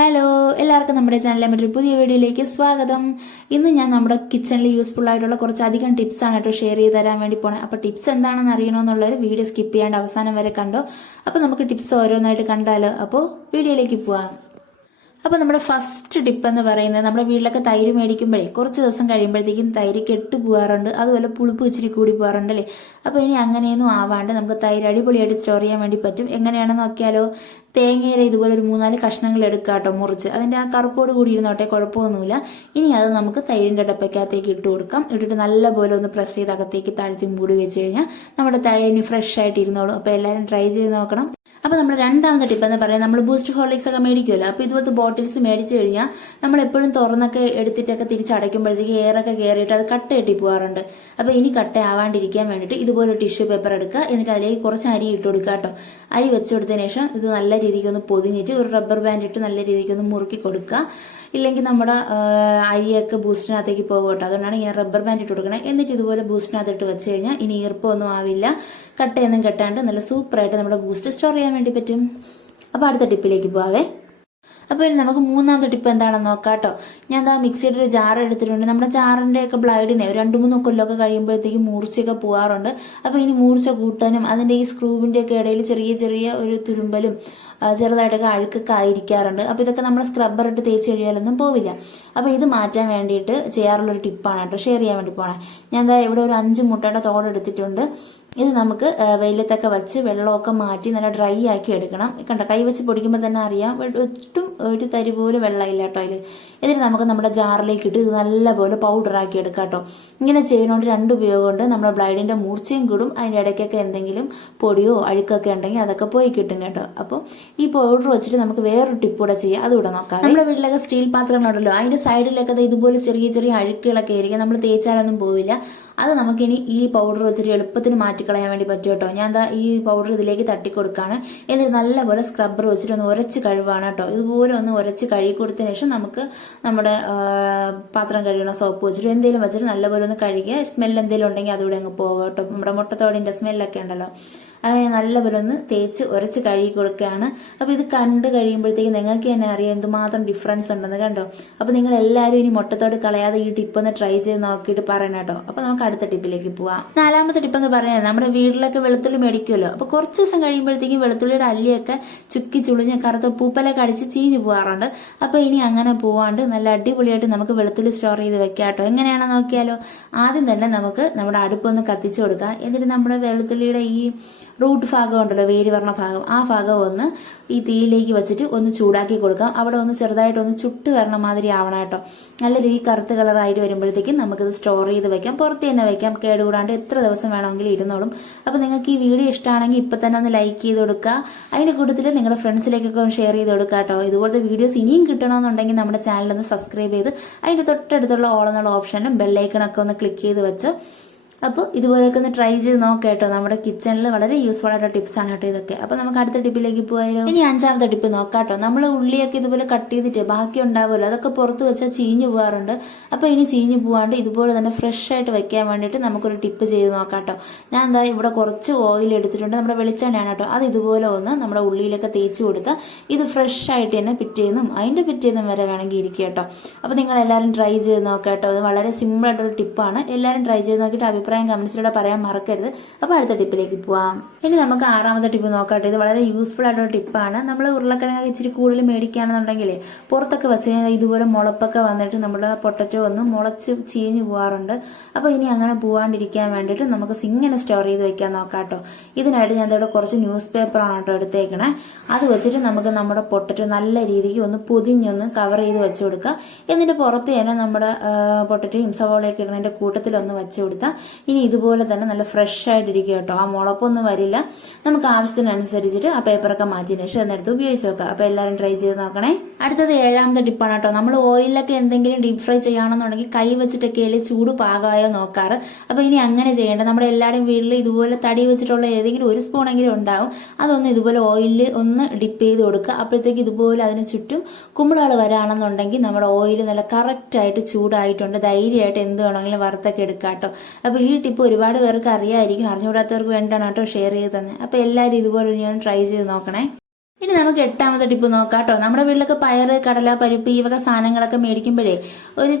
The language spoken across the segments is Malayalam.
ഹലോ, എല്ലാവർക്കും നമ്മുടെ ചാനലിലെ മറ്റൊരു പുതിയ വീഡിയോയിലേക്ക് സ്വാഗതം. ഇന്ന് ഞാൻ നമ്മുടെ കിച്ചണിൽ യൂസ്ഫുൾ ആയിട്ടുള്ള കുറച്ചധികം ടിപ്സ് ആണ് കേട്ടോ ഷെയർ ചെയ്ത് തരാൻ വേണ്ടി പോണേ. അപ്പോൾ ടിപ്സ് എന്താണെന്ന് അറിയണമെന്നുള്ളൊരു വീഡിയോ സ്കിപ്പ് ചെയ്യാണ്ട് അവസാനം വരെ കണ്ടോ. അപ്പോൾ നമുക്ക് ടിപ്സ് ഓരോന്നായിട്ട് കണ്ടാലോ. അപ്പോൾ വീഡിയോയിലേക്ക് പോവാം. അപ്പോൾ നമ്മുടെ ഫസ്റ്റ് ടിപ്പ് എന്ന് പറയുന്നത്, നമ്മുടെ വീട്ടിലൊക്കെ തൈര് മേടിക്കുമ്പോഴേ കുറച്ച് ദിവസം കഴിയുമ്പോഴത്തേക്കും തൈര് കെട്ടു പോകാറുണ്ട്, അതുപോലെ പുളിപ്പ് ഇച്ചിരി കൂടി പോകാറുണ്ട് അല്ലേ. അപ്പോൾ ഇനി അങ്ങനെയൊന്നും ആവാണ്ട് നമുക്ക് തൈര് അടിപൊളിയായിട്ട് സ്റ്റോർ ചെയ്യാൻ വേണ്ടി പറ്റും. എങ്ങനെയാണെന്ന് നോക്കിയാലോ. തേങ്ങയുടെ ഇതുപോലെ ഒരു 3-4 കഷ്ണങ്ങൾ എടുക്കുക കേട്ടോ, മുറിച്ച്. അതിൻ്റെ ആ കറുപ്പോട് കൂടി ഇരുന്നോട്ടെ, കുഴപ്പമൊന്നുമില്ല. ഇനി അത് നമുക്ക് തൈരിൻ്റെ ഡപ്പയ്ക്കകത്തേക്ക് ഇട്ട് കൊടുക്കാം. ഇട്ടിട്ട് നല്ലപോലെ ഒന്ന് പ്രസ് ചെയ്ത് അകത്തേക്ക് താഴ്ത്തി മൂടി വെച്ച് കഴിഞ്ഞാൽ നമ്മുടെ തൈരിന് ഫ്രഷ് ആയിട്ട് ഇരുന്നോളും. അപ്പോൾ എല്ലാവരും ട്രൈ ചെയ്ത് നോക്കണം. അപ്പോൾ നമ്മുടെ രണ്ടാമത്തെ ടിപ്പ് എന്ന് പറയുന്നത്, നമ്മൾ ബൂസ്റ്റ് ഹോർലിക്സ് ഒക്കെ മേടിക്കുമല്ലോ. അപ്പോൾ ഇതുപോലത്തെ ബോട്ടിൽസ് മേടിച്ചു കഴിഞ്ഞാൽ നമ്മൾ എപ്പോഴും തുറന്നൊക്കെ എടുത്തിട്ടൊക്കെ തിരിച്ചടയ്ക്കുമ്പോഴത്തേക്ക് എയറൊക്കെ കയറിയിട്ട് അത് കട്ട കെട്ടി പോകാറുണ്ട്. അപ്പോൾ ഇനി കട്ട ആവാണ്ടിരിക്കാൻ വേണ്ടിയിട്ട് ഇതുപോലെ ടിഷ്യൂ പേപ്പർ എടുക്കുക. എന്നിട്ട് അതിലേക്ക് കുറച്ച് അരി ഇട്ട് കൊടുക്കുക കേട്ടോ. അരി വെച്ച് കൊടുത്തതിന് ശേഷം ഇത് നല്ല രീതിക്ക് ഒന്ന് പൊതിഞ്ഞിട്ട് ഒരു റബ്ബർ ബാൻഡ് ഇട്ട് നല്ല രീതിക്ക് ഒന്ന് മുറുക്കി കൊടുക്കുക. ഇല്ലെങ്കിൽ നമ്മുടെ അരിയൊക്കെ ബൂസ്റ്റിനകത്തേക്ക് പോകും കേട്ടോ. അതുകൊണ്ടാണ് ഇങ്ങനെ റബ്ബർ ബാൻഡ് ഇട്ട് കൊടുക്കണം. എന്നിട്ട് ഇതുപോലെ ബൂസ്റ്റിനകത്തിട്ട് വെച്ച് കഴിഞ്ഞാൽ ഇനി ഈർപ്പമൊന്നും ആവില്ല, കട്ടയൊന്നും കെട്ടാണ്ട് നല്ല സൂപ്പറായിട്ട് നമ്മുടെ ബൂസ്റ്റ് സ്റ്റോർ ചെയ്യാൻ വേണ്ടി പറ്റും. അപ്പോൾ അടുത്ത ടിപ്പിലേക്ക് പോവാവേ. അപ്പോൾ ഇനി നമുക്ക് മൂന്നാമത്തെ ടിപ്പ് എന്താണെന്ന് നോക്കാം കേട്ടോ. ഞാൻ എന്താ മിക്സിയുടെ ഒരു ജാർ എടുത്തിട്ടുണ്ട്. നമ്മുടെ ജാറിന്റെ ഒക്കെ ബ്ലൈഡിനെ 2-3 കൊല്ലമൊക്കെ കഴിയുമ്പോഴത്തേക്ക് മൂർച്ചയൊക്കെ പോകാറുണ്ട്. അപ്പോൾ ഇനി മൂർച്ച കൂട്ടാനും അതിന്റെ ഈ സ്ക്രൂവിന്റെ ഒക്കെ ഇടയിൽ ചെറിയ ചെറിയ ഒരു തുരുമ്പലും ചെറുതായിട്ടൊക്കെ അഴുക്കൊക്കെ ആയിരിക്കാറുണ്ട്. അപ്പോൾ ഇതൊക്കെ നമ്മൾ സ്ക്രബ്ബർ ഇട്ട് തേച്ച് കഴിയാലൊന്നും പോവില്ല. അപ്പോൾ ഇത് മാറ്റാൻ വേണ്ടിയിട്ട് ചെയ്യാറുള്ളൊരു ടിപ്പാണ് കേട്ടോ ഷെയർ ചെയ്യാൻ വേണ്ടി പോണേ. ഞാൻ എന്താ ഇവിടെ ഒരു 5 മുട്ടയുടെ തോടെടുത്തിട്ടുണ്ട്. ഇത് നമുക്ക് വെയിലത്തൊക്കെ വെച്ച് വെള്ളമൊക്കെ മാറ്റി നല്ല ഡ്രൈ ആക്കി എടുക്കണം. കണ്ടോ, കൈ വെച്ച് പൊടിക്കുമ്പോൾ തന്നെ അറിയാം, ഒട്ടും ഒരു തരി പോലും വെള്ളമില്ല കേട്ടോ ഇതിൽ. എന്നിട്ട് നമുക്ക് നമ്മുടെ ജാറിലേക്ക് ഇട്ട് ഇത് നല്ലപോലെ പൗഡറാക്കി എടുക്കാം കേട്ടോ. ഇങ്ങനെ ചെയ്യുന്നതുകൊണ്ട് 2 ഉപയോഗമുണ്ട്. നമ്മുടെ ബ്ലൈഡിന്റെ മൂർച്ചയും കൂടും, അതിൻ്റെ ഇടയ്ക്കൊക്കെ എന്തെങ്കിലും പൊടിയോ അഴുക്കൊക്കെ ഉണ്ടെങ്കിൽ അതൊക്കെ പോയി കിട്ടും കേട്ടോ. അപ്പോൾ ഈ പൗഡർ വെച്ചിട്ട് നമുക്ക് വേറൊരു ടിപ്പ് കൂടെ ചെയ്യാം, അതുകൂടെ നോക്കാം. നമ്മുടെ വീട്ടിലൊക്കെ സ്റ്റീൽ പാത്രങ്ങളുണ്ടല്ലോ, അതിന്റെ സൈഡിലൊക്കെ ഇതുപോലെ ചെറിയ ചെറിയ അഴുക്കുകളൊക്കെ ആയിരിക്കും. നമ്മൾ തേച്ചാലൊന്നും പോവില്ല. അത് നമുക്കിനി ഈ പൗഡർ വെച്ചിട്ട് എളുപ്പത്തിന് മാറ്റിക്കളയാൻ വേണ്ടി പറ്റും കേട്ടോ. ഞാൻ എന്താ ഈ പൗഡർ ഇതിലേക്ക് തട്ടിക്കൊടുക്കുകയാണ്. എന്നിട്ട് നല്ലപോലെ സ്ക്രബ്ബർ വെച്ചിട്ട് ഒന്ന് ഉരച്ച് കഴുവാണ് കേട്ടോ. ഇതുപോലെ ഒന്ന് ഉരച്ച് കഴുകി കൊടുത്തതിന് ശേഷം നമുക്ക് നമ്മുടെ പാത്രം കഴുകണ സോപ്പ് വെച്ചിട്ട് എന്തെങ്കിലും വെച്ചിട്ട് നല്ലപോലെ ഒന്ന് കഴുകിയ സ്മെൽ എന്തെങ്കിലും ഉണ്ടെങ്കിൽ അതുകൂടെ അങ്ങ് പോകും കേട്ടോ. നമ്മുടെ മുട്ടത്തോടിന്റെ സ്മെല്ലൊക്കെ ഉണ്ടല്ലോ, അത് നല്ലപോലെ ഒന്ന് തേച്ച് ഉരച്ച് കഴുകി കൊടുക്കുകയാണ്. അപ്പോൾ ഇത് കണ്ട് കഴിയുമ്പോഴത്തേക്ക് നിങ്ങൾക്ക് തന്നെ അറിയാം എന്തുമാത്രം ഡിഫറൻസ് ഉണ്ടെന്ന്. കണ്ടോ. അപ്പോൾ നിങ്ങൾ എല്ലാവരും ഇനി മുട്ടത്തോട് കളയാതെ ഈ ടിപ്പ് ഒന്ന് ട്രൈ ചെയ്ത് നോക്കിയിട്ട് പറയണം കേട്ടോ. അപ്പോൾ നമുക്ക് അടുത്ത ടിപ്പിലേക്ക് പോവാം. 4ാമത്തെ ടിപ്പ് എന്ന് പറയുന്നത്, നമ്മുടെ വീട്ടിലൊക്കെ വെളുത്തുള്ളി മേടിക്കുമല്ലോ. അപ്പോൾ കുറച്ച് ദിവസം കഴിയുമ്പോഴത്തേക്കും വെളുത്തുള്ളിയുടെ അല്ലിയൊക്കെ ചുക്കി ചുളിഞ്ഞ് കറുത്ത പൂപ്പലൊക്കെ അടിച്ച് ചീഞ്ഞു പോകാറുണ്ട്. അപ്പോൾ ഇനി അങ്ങനെ പോവാണ്ട് നല്ല അടിപൊളിയായിട്ട് നമുക്ക് വെളുത്തുള്ളി സ്റ്റോർ ചെയ്ത് വെക്കാം കേട്ടോ. എങ്ങനെയാണെന്ന് നോക്കിയാലോ. ആദ്യം തന്നെ നമുക്ക് നമ്മുടെ അടുപ്പൊന്ന് കത്തിച്ചു കൊടുക്കാം. എന്നിട്ട് നമ്മുടെ വെളുത്തുള്ളിയുടെ ഈ റൂട്ട് ഭാഗം ഉണ്ടല്ലോ, വേര് പറഞ്ഞ ഭാഗം, ആ ഭാഗം ഒന്ന് ഈ തീയിലേക്ക് വെച്ചിട്ട് ഒന്ന് ചൂടാക്കി കൊടുക്കാം. അവിടെ ഒന്ന് ചെറുതായിട്ട് ഒന്ന് ചുട്ട് വരണ മാതിരി ആവണം കേട്ടോ. നല്ല രീതി കറുത്ത് കളറായിട്ട് വരുമ്പോഴത്തേക്കും നമുക്കിത് സ്റ്റോർ ചെയ്ത് വെക്കാം. പുറത്ത് തന്നെ വെക്കാം, കേടുകൂടാണ്ട് എത്ര ദിവസം വേണമെങ്കിലും ഇരുന്നോളും. അപ്പോൾ നിങ്ങൾക്ക് ഈ വീഡിയോ ഇഷ്ടമാണെങ്കിൽ ഇപ്പം തന്നെ ഒന്ന് ലൈക്ക് ചെയ്ത് കൊടുക്കുക. അതിൻ്റെ കൂട്ടത്തിൽ നിങ്ങളുടെ ഫ്രണ്ട്സിലേക്കൊക്കെ ഒന്ന് ഷെയർ ചെയ്ത് കൊടുക്കുക കേട്ടോ. ഇതുപോലത്തെ വീഡിയോസ് ഇനിയും കിട്ടണമെന്നുണ്ടെങ്കിൽ നമ്മുടെ ചാനലൊന്ന് സബ്സ്ക്രൈബ് ചെയ്ത് അതിൻ്റെ തൊട്ടടുത്തുള്ള ഓൾ എന്നുള്ള ഓപ്ഷനും ബെല്ലൈക്കണൊക്കെ ഒന്ന് ക്ലിക്ക് ചെയ്ത് വെച്ചോ. അപ്പോൾ ഇതുപോലെയൊക്കെ ഒന്ന് ട്രൈ ചെയ്ത് നോക്കാം കേട്ടോ. നമ്മുടെ കിച്ചണിൽ വളരെ യൂസ്ഫുൾ ആയിട്ടുള്ള ടിപ്സ് ആണ് കേട്ടോ ഇതൊക്കെ. അപ്പോൾ നമുക്ക് അടുത്ത ടിപ്പിലേക്ക് പോയാലോ. ഇനി 5ാമത്തെ ടിപ്പ് നോക്കാം കേട്ടോ. നമ്മൾ ഉള്ളിയൊക്കെ ഇതുപോലെ കട്ട് ചെയ്തിട്ട് ബാക്കി ഉണ്ടാവുമല്ലോ, അതൊക്കെ പുറത്ത് വെച്ചാൽ ചീഞ്ഞു പോകാറുണ്ട്. അപ്പോൾ ഇനി ചീഞ്ഞു പോകാണ്ട് ഇതുപോലെ തന്നെ ഫ്രഷ് ആയിട്ട് വെക്കാൻ വേണ്ടിയിട്ട് നമുക്കൊരു ടിപ്പ് ചെയ്ത് നോക്കാം കേട്ടോ. ഞാൻ എന്താ ഇവിടെ കുറച്ച് ഓയിൽ എടുത്തിട്ടുണ്ട്, നമ്മുടെ വെളിച്ചെണ്ണയാണ് കേട്ടോ. അത് ഇതുപോലെ ഒന്ന് നമ്മുടെ ഉള്ളിയിലൊക്കെ തേച്ച് കൊടുത്താൽ ഇത് ഫ്രഷ് ആയിട്ട് തന്നെ പിറ്റേന്നും അതിൻ്റെ പിറ്റേന്നും വരെ വേണമെങ്കിൽ ഇരിക്കുക കേട്ടോ. അപ്പോൾ നിങ്ങൾ എല്ലാവരും ട്രൈ ചെയ്ത് നോക്കാം കേട്ടോ. ഇത് വളരെ സിമ്പിൾ ആയിട്ടൊരു ടിപ്പാണ്. എല്ലാവരും ട്രൈ ചെയ്ത് നോക്കിയിട്ട് അഭിപ്രായം കമന്റ്സിലൂടെ പറയാൻ മറക്കരുത്. അപ്പോൾ അടുത്ത ടിപ്പിലേക്ക് പോവാം. ഇനി നമുക്ക് 6ാമത്തെ ടിപ്പ് നോക്കട്ടെ. ഇത് വളരെ യൂസ്ഫുൾ ആയിട്ടുള്ള ടിപ്പാണ്. നമ്മൾ ഉരുളക്കിഴങ്ങ് ഇച്ചിരി കൂടുതൽ മേടിക്കുകയാണെന്നുണ്ടെങ്കിൽ പുറത്തൊക്കെ വെച്ച് കഴിഞ്ഞാൽ ഇതുപോലെ മുളപ്പൊക്കെ വന്നിട്ട് നമ്മുടെ പൊട്ടറ്റോ ഒന്ന് മുളച്ച് ചീഞ്ഞു പോകാറുണ്ട്. അപ്പോൾ ഇനി അങ്ങനെ പോവാണ്ടിരിക്കാൻ വേണ്ടിയിട്ട് നമുക്ക് ഇങ്ങനെ സ്റ്റോർ ചെയ്ത് വെക്കാൻ നോക്കാം കേട്ടോ. ഇതിനായിട്ട് ഞാൻ ഇവിടെ കുറച്ച് ന്യൂസ് പേപ്പറാണ് കേട്ടോ എടുത്തേക്കണേ. അത് വെച്ചിട്ട് നമുക്ക് നമ്മുടെ പൊട്ടറ്റോ നല്ല രീതിക്ക് ഒന്ന് പൊതിഞ്ഞൊന്ന് കവർ ചെയ്ത് വെച്ചു കൊടുക്കുക. എന്നിട്ട് പുറത്ത് തന്നെ നമ്മുടെ പൊട്ടറ്റോയും സവോളയൊക്കെ ഇടുന്നതിന്റെ കൂട്ടത്തിലൊന്ന് വെച്ച് കൊടുത്താൽ ഇനി ഇതുപോലെ തന്നെ നല്ല ഫ്രഷ് ആയിട്ടിരിക്കുക കേട്ടോ. ആ മുളപ്പൊന്നും വരില്ല. നമുക്ക് ആവശ്യത്തിനനുസരിച്ചിട്ട് ആ പേപ്പറൊക്കെ മാറ്റിയതിനു ശേഷം എന്നെടുത്ത് ഉപയോഗിച്ച് നോക്കാം. അപ്പോൾ എല്ലാവരും ട്രൈ ചെയ്ത് നോക്കണേ. അടുത്തത് 7ാമത്തെ ടിപ്പാണ് കേട്ടോ. നമ്മൾ ഓയിലൊക്കെ എന്തെങ്കിലും ഡീപ് ഫ്രൈ ചെയ്യുകയാണെന്നുണ്ടെങ്കിൽ കൈ വെച്ചിട്ടൊക്കെ ചൂട് പാകമായോ നോക്കാറ്. അപ്പോൾ ഇനി അങ്ങനെ ചെയ്യേണ്ട. നമ്മുടെ എല്ലാവരുടെയും വീട്ടിൽ ഇതുപോലെ തടി വെച്ചിട്ടുള്ള ഏതെങ്കിലും ഒരു സ്പൂണെങ്കിലും ഉണ്ടാവും. അതൊന്ന് ഇതുപോലെ ഓയിലിൽ ഒന്ന് ഡിപ്പ് ചെയ്ത് കൊടുക്കുക. അപ്പോഴത്തേക്ക് ഇതുപോലെ അതിന് ചുറ്റും കുമ്പിളുകൾ വരാണെന്നുണ്ടെങ്കിൽ നമ്മുടെ ഓയിൽ നല്ല കറക്റ്റായിട്ട് ചൂടായിട്ടുണ്ട്. ധൈര്യമായിട്ട് എന്ത് വേണമെങ്കിലും വറുത്തൊക്കെ എടുക്കാം കേട്ടോ. അപ്പോൾ ഈ ടിപ്പ് ഒരുപാട് പേർക്ക് അറിയാമായിരിക്കും. അറിഞ്ഞുകൂടാത്തവർക്ക് വേണ്ടിയാണ് കേട്ടോ ഷെയർ ചെയ്ത് തന്നെ. അപ്പോൾ എല്ലാവരും ഇതുപോലെ ഞാൻ ട്രൈ ചെയ്ത് നോക്കണേ. ഇനി നമുക്ക് 8ാമത്തെ ടിപ്പ് നോക്കാം കേട്ടോ. നമ്മുടെ വീട്ടിലൊക്കെ പയറ്, കടല, പരിപ്പ് ഈ വക സാധനങ്ങളൊക്കെ മേടിക്കുമ്പോഴേ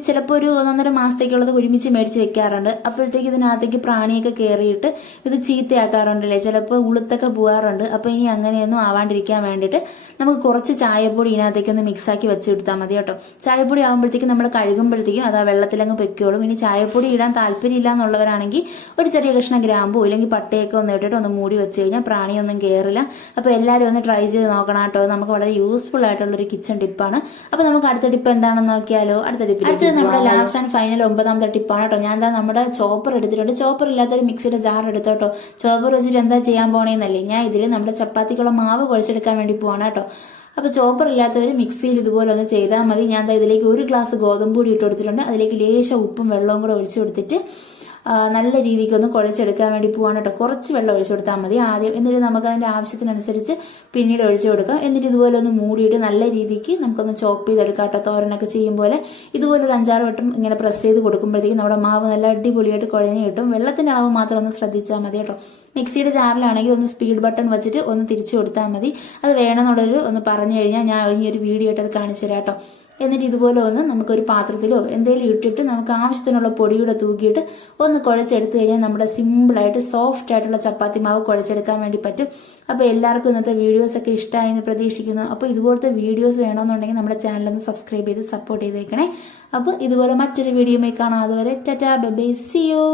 ചിലപ്പോൾ ഒരു 1.5 മാസത്തേക്കുള്ളത് ഒരുമിച്ച് മേടിച്ച് വെക്കാറുണ്ട്. അപ്പോഴത്തേക്ക് ഇതിനകത്തേക്ക് പ്രാണിയൊക്കെ കയറിയിട്ട് ഇത് ചീത്തയാക്കാറുണ്ടല്ലേ, ചിലപ്പോൾ ഉളുത്തൊക്കെ പോകാറുണ്ട്. അപ്പൊ ഇനി അങ്ങനെയൊന്നും ആവാണ്ടിരിക്കാൻ വേണ്ടിയിട്ട് നമുക്ക് കുറച്ച് ചായപ്പൊടി ഇതിനകത്തേക്ക് ഒന്ന് മിക്സാക്കി വെച്ച് കൊടുത്താൽ മതി കേട്ടോ. ചായപ്പൊടി ആകുമ്പോഴത്തേക്കും നമ്മൾ കഴുകുമ്പോഴത്തേക്കും അത് ആ വെള്ളത്തിലങ്ങ് പൊയ്ക്കോളും. ഇനി ചായപ്പൊടി ഇടാൻ താല്പര്യമില്ല എന്നുള്ളവരാണെങ്കിൽ ഒരു ചെറിയ കഷ്ണം ഗ്രാമ്പോ ഇല്ലെങ്കിൽ പട്ടയൊക്കെ ഒന്ന് ഇട്ടിട്ട് ഒന്ന് മൂടി വെച്ച് കഴിഞ്ഞാൽ പ്രാണിയൊന്നും കയറില്ല. അപ്പൊ എല്ലാവരും ഒന്ന് ട്രൈ ചെയ്ത് നോക്കണം കേട്ടോ. നമുക്ക് വളരെ യൂസ്ഫുൾ ആയിട്ടുള്ള ഒരു കിച്ചൺ ടിപ്പാണ്. അപ്പൊ നമുക്ക് അടുത്ത ടിപ്പ് എന്താണെന്ന് നോക്കിയാലോ. അടുത്തത് നമ്മുടെ ലാസ്റ്റ് ആൻഡ് ഫൈനൽ 9ാമത്തെ ടിപ്പാണ് കേട്ടോ. ഞാൻ എന്താ നമ്മുടെ ചോപ്പർ എടുത്തിട്ടുണ്ട്. ചോപ്പർ ഇല്ലാത്തൊരു മിക്സിയുടെ ജാർ എടുത്തോട്ടോ. ചോപ്പർ വെച്ചിട്ട് എന്താ ചെയ്യാൻ പോണേന്നല്ലേ, ഞാൻ ഇതിൽ നമ്മുടെ ചപ്പാത്തിക്കുള്ള മാവ് കുഴച്ചെടുക്കാൻ വേണ്ടി പോവാണ് കേട്ടോ. അപ്പൊ ചോപ്പർ ഇല്ലാത്തവർ മിക്സിയിൽ ഇതുപോലെ ഒന്ന് ചെയ്താൽ മതി. ഞാൻ ഇതിലേക്ക് 1 ഗ്ലാസ് ഗോതമ്പ് പൊടി ഇട്ട് കൊടുത്തിട്ടുണ്ട്. അതിലേക്ക് ലേശം ഉപ്പും വെള്ളവും കൂടെ ഒഴിച്ചു കൊടുത്തിട്ട് നല്ല രീതിക്ക് ഒന്ന് കുഴച്ചെടുക്കാൻ വേണ്ടി പോവാണ് കേട്ടോ. കുറച്ച് വെള്ളം ഒഴിച്ചു കൊടുത്താൽ മതി ആദ്യം. എന്നിട്ട് നമുക്ക് അതിന്റെ ആവശ്യത്തിനനുസരിച്ച് പിന്നീട് ഒഴിച്ചു കൊടുക്കാം. എന്നിട്ട് ഇതുപോലെ ഒന്ന് മൂടിയിട്ട് നല്ല രീതിക്ക് നമുക്കൊന്ന് ചോപ്പ് ചെയ്തെടുക്കാം കേട്ടോ. തോരനൊക്കെ ചെയ്യും പോലെ ഇതുപോലെ ഒരു 5-6 വട്ടം ഇങ്ങനെ പ്രസ് ചെയ്ത് കൊടുക്കുമ്പോഴത്തേക്കും നമ്മുടെ മാവ് നല്ല അടിപൊളിയായിട്ട് കുഴഞ്ഞ് കിട്ടും. വെള്ളത്തിന്റെ അളവ് മാത്രം ഒന്ന് ശ്രദ്ധിച്ചാൽ മതി കേട്ടോ. മിക്സിയുടെ ജാറിലാണെങ്കിൽ ഒന്ന് സ്പീഡ് ബട്ടൺ വെച്ചിട്ട് ഒന്ന് തിരിച്ചു കൊടുത്താൽ മതി. അത് വേണമെന്നുള്ളൊരു ഒന്ന് പറഞ്ഞു കഴിഞ്ഞാൽ ഞാൻ ഈ ഒരു വീഡിയോ ആയിട്ട് അത് കാണിച്ചു തരാം കേട്ടോ. എന്നിട്ട് ഇതുപോലെ ഒന്ന് നമുക്കൊരു പാത്രത്തിലോ എന്തെങ്കിലും ഇട്ടിട്ട് നമുക്ക് ആവശ്യത്തിനുള്ള പൊടിയൂടെ തൂക്കിയിട്ട് ഒന്ന് കുഴച്ചെടുത്ത് കഴിഞ്ഞാൽ നമ്മുടെ സിമ്പിളായിട്ട് സോഫ്റ്റ് ആയിട്ടുള്ള ചപ്പാത്തി മാവ് കുഴച്ചെടുക്കാൻ വേണ്ടി പറ്റും. അപ്പോൾ എല്ലാവർക്കും ഇന്നത്തെ വീഡിയോസ് ഒക്കെ ഇഷ്ടമായി എന്ന് പ്രതീക്ഷിക്കുന്നു. അപ്പോൾ ഇതുപോലത്തെ വീഡിയോസ് വേണമെന്നുണ്ടെങ്കിൽ നമ്മുടെ ചാനലൊന്ന് സബ്സ്ക്രൈബ് ചെയ്ത് സപ്പോർട്ട് ചെയ്തേക്കണേ. അപ്പോൾ ഇതുപോലെ മറ്റൊരു വീഡിയോയുമായി കാണാം. അതുവരെ tata bye bye, see U.